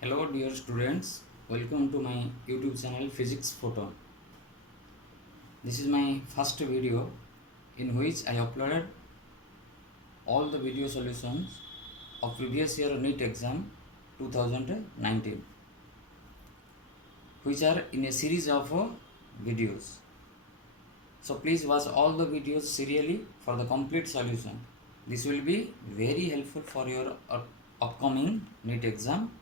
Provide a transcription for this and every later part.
Hello dear students, welcome to my YouTube channel Physics Photon. This is my first video in which I uploaded all the video solutions of previous year NEET exam 2019, which are in a series of videos. So please watch all the videos serially for the complete solution. This will be very helpful for your upcoming NEET exam,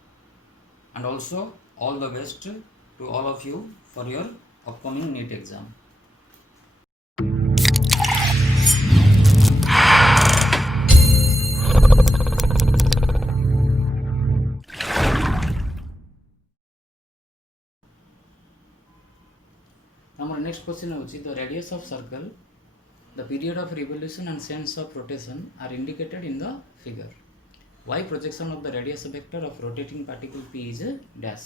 and also all the best to all of you for your upcoming NEET exam. Our next question is the radius of circle, the period of revolution and sense of rotation are indicated in the figure. Y projection of the radius vector of rotating particle P is a dash.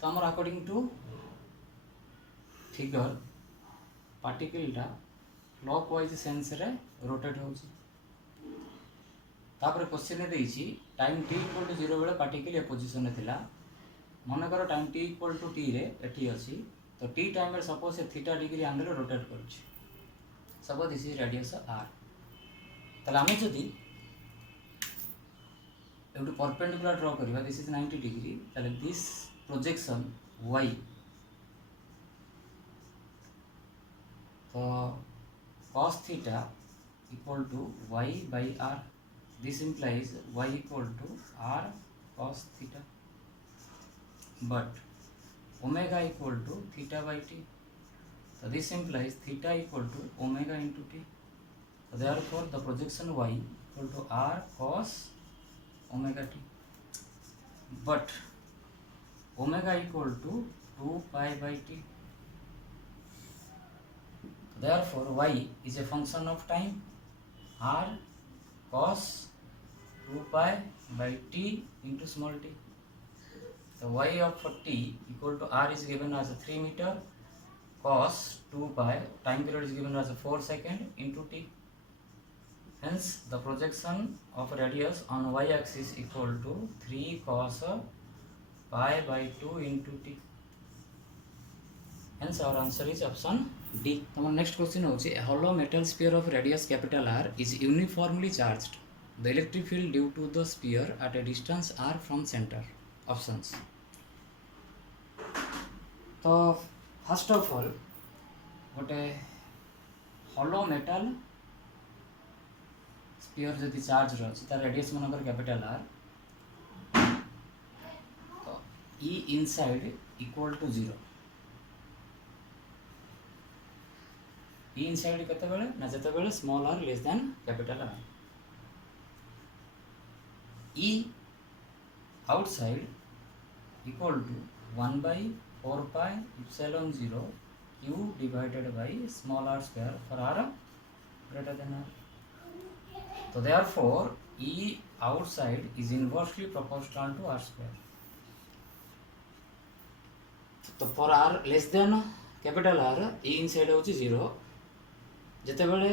तो आमर according to figure पार्टिकलटा clockwise sense रे rotate होउची. तापर question रे देइची time t equal to 0 बेले particle A position रे थिला. मन कर time t equal to t रे एठी अछि तो t टाइम रे suppose a theta degree angle rotate करूची. Suppose this is radius r. तले आमे जदी एटू परपेंडिकुलर ड्रॉ करबा दिस इज 90 डिग्री तले this projection y, so cos theta equal to y by r. This implies y equal to r cos theta, but omega equal to theta by t, so this implies theta equal to omega into t. So therefore the projection y equal to r cos omega t, but omega equal to 2 pi by t. Therefore y is a function of time, r cos 2 pi by t into small t. So y of t equal to r is given as a 3 meter, cos 2 pi, time period is given as a 4 second into t. Hence the projection of radius on y axis equal to 3 cos pi by 2 into t. Hence our answer is option D. Our next question is a hollow metal sphere of radius capital R is uniformly charged. The electric field due to the sphere at a distance r from center. Options. So first of all, what a hollow metal sphere जदि charge रही तार radius मनकर capital R, E inside equal to 0. E inside केते बेले ना जते बेले small r less than capital R. E outside equal to 1 by 4 pi epsilon 0 q divided by small r square for r greater than r. So therefore E outside is inversely proportional to r square. तो for r less than capital R ई inside होची 0 जते बेले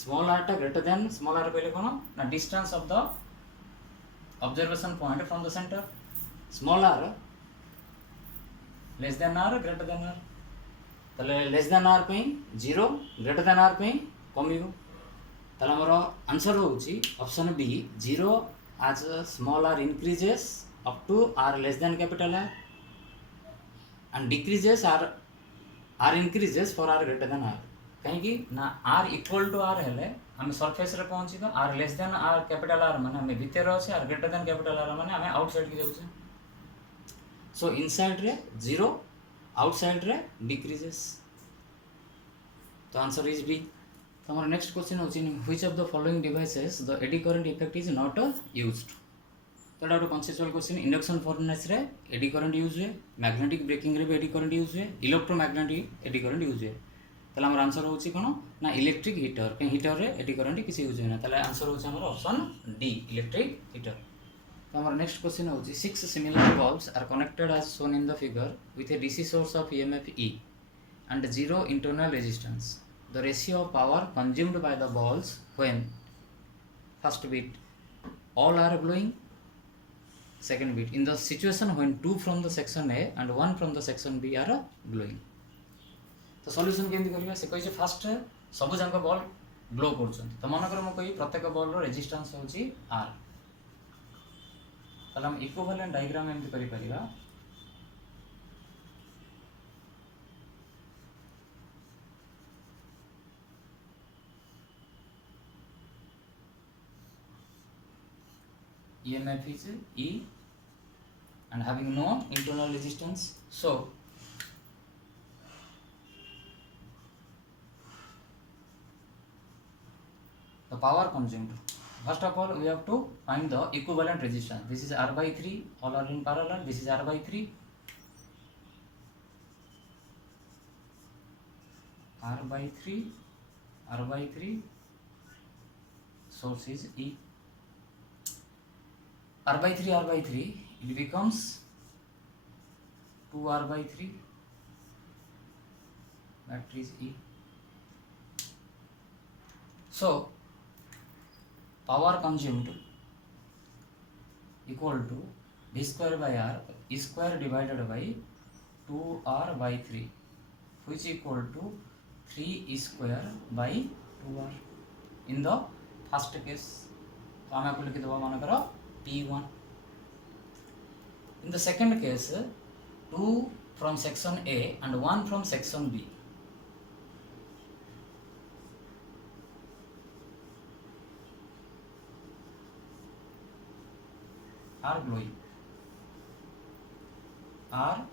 small r टा greater than small r पहले कोन ना distance of the observation point from the centre. Small r less than R greater than R, तले लेस देन आर पे 0 ग्रेटर देन आर पे कमियो. तले हमर आंसर होची option B 0 as small r increases up to r less than capital R and decreases r increases for r greater than r. कहीं ना r equal to r हेले हमें surface रे पहुंची तो r less than r capital r माने हमें भीतर अछि, r greater than capital r माने हमें आउटसाइड की जाउछे. सो इनसाइड रे 0, आउटसाइड रे डिक्रीजेस. तो आंसर इज बी. तो हमारा नेक्स्ट क्वेश्चन होची which of the following devices the eddy current effect is not used. तो एटा कॉन्सेप्चुअल क्वेश्चन. इंडक्शन फर्नेस रे एडी करंट यूज हुए, मैग्नेटिक ब्रेकिंग रे भी एडी करंट यूज हुए, इलेक्ट्रोमैग्नेटिक एडी करंट यूज हुए. ताले हमर आंसर होची कोन ना इलेक्ट्रिक हीटर. के हीटर रे एडी करंट किसी यूज होना. ताले आंसर होची हमर ऑप्शन डी इलेक्ट्रिक हीटर. तो हमर नेक्स्ट क्वेश्चन होची 6 similar bulbs are connected as shown in the figure with a DC source of EMF E and 0 internal resistance. The ratio of power consumed by the bulbs when first bit all are glowing, second bit in the situation when 2 from the section A and 1 from the section B are glowing. तो solution केमती करिया से कहि fast सब जांक ball glow करछन तो मन कर म कहि प्रत्येक बॉल रो रेजिस्टेंस होची R तले हम इक्विवेलेंट डायग्राम एमती करि परिबा EMF is E and having no internal resistance. So the power consumed, first of all we have to find the equivalent resistance. This is R by 3, all are in parallel. This is R by 3, R by 3, R by 3, source is E. R by 3, R by 3, it becomes 2R by 3, that is E. So power consumed equal to V square by R, E square divided by 2R by 3, which equal to 3E square by 2R in the first case. तो आम आपको लिखिदेव मनकर P1. In the second case, 2 from section A and 1 from section B. Are glowing. R.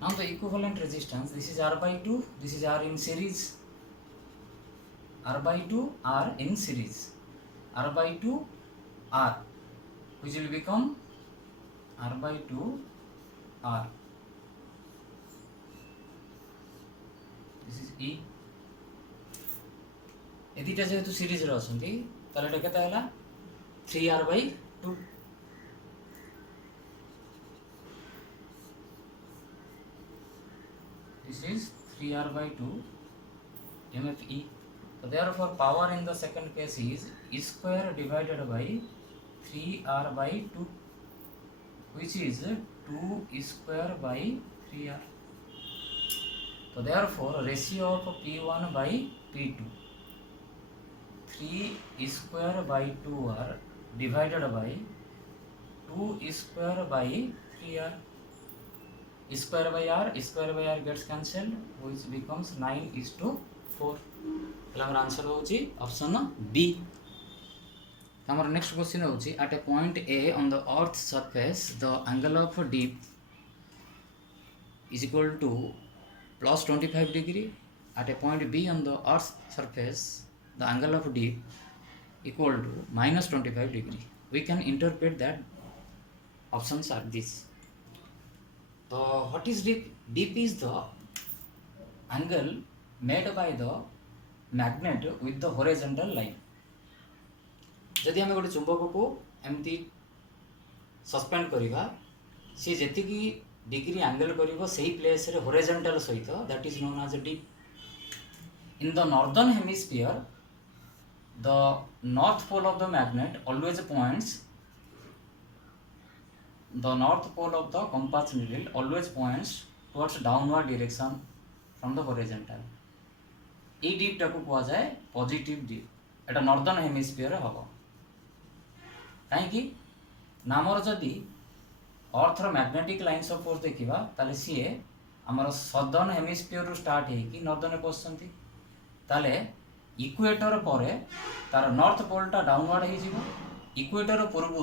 Now the equivalent resistance, this is R by 2, this is R in series. R by 2 R in series, R by 2 R, which will become R by 2 R. This is E. एदिटा जेहेतु series रे अछंती ताले एटा केता हला 3R by 2. This is 3R by 2 MF E. So therefore power in the second case is E square divided by 3R by 2, which is 2E square by 3R. So therefore ratio of P1 by P2, 3E square by 2R divided by 2E square by 3R. E square by R gets cancelled, which becomes 9:4. हमारा answer होची option B. हमारा next question होची at a point A on the earth surface the angle of dip is equal to plus 25 degree. At a point B on the earth surface the angle of dip equal to minus 25 degree. We can interpret that options are this. तो what is dip? Dip is the angle made by the magnet with the horizontal line. जदि आम गोटे चुंबक को एमती suspend करवा सी जी degree angle कर से प्लेस रे हॉरिजॉन्टल सहित that is known as dip. In the northern hemisphere the north pole of the magnet always points, the north pole of the compass needle always points towards downward direction from the horizontal. ये डीपटा को कह जाए positive dip. एटा northern hemisphere हम कहीं नामर जदि अर्थर मैग्नेटिक लाइन्स ऑफ फोर्स देखा ताले सी आमर सदर्न हेमिस्फीयर रु स्टार्ट होगी नॉर्दर्न पहुँचती ताले इक्वेटर पर तार नॉर्थ पोलटा डाउनवर्ड हो. इक्वेटर पूर्व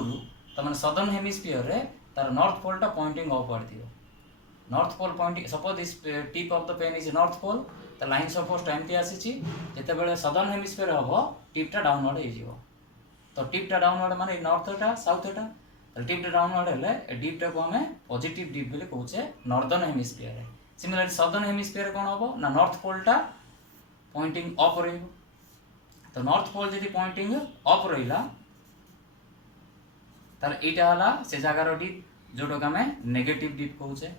तमाने सदर्न हेमिस्फीयर रे तार नॉर्थ पोलटा पॉइंटिंग अपवर्ड थी. North pole pointing suppose this tip of the pen is north pole. तो लाइन्स ऑफ फोर्स एमती आसी जिते सदर्न हेमिस्फीयर हम टिपटा डाउनवर्ड हो. तो टिपटा डाउनवर्ड माने नॉर्थटा साउथटा. तो टिपटा डाउनवर्ड है डीपटा को आम पॉजिटिव डीप बोली कहे northern hemisphere. Similarly southern hemisphere कौन हम ना नॉर्थ पोलटा पॉइंटिंग अप रही. तो नॉर्थ पोल जब पॉइंटिंग अप रहा तार यहाँ से जगार डीप जोटा आम नेगेटिव डीप कहे.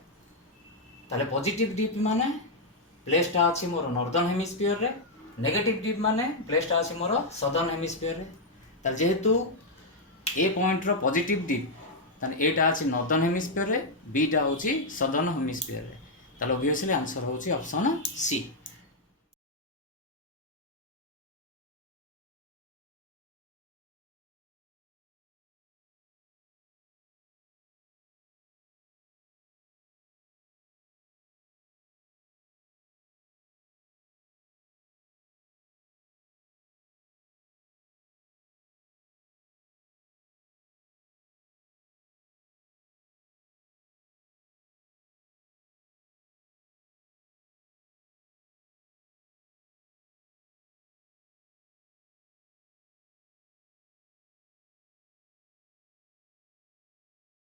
ताले पॉजिटिव डीप माने प्लेसटा अच्छी मोर नॉर्दर्न हेमिस्फीयर रे, नेगेटिव डीप माने प्लेसटा अच्छी मोर सदर्न हेमिस्फीयर रे. ताले जेहेतु ए पॉइंट रो पॉजिटिव डिप ताने एटा अछि नॉर्दर्न हेमिस्फीयर रे, बीटा होची सदर्न हेमिस्फीयर रे, ताले ऑब्वियसली आंसर होची ऑप्शन सी।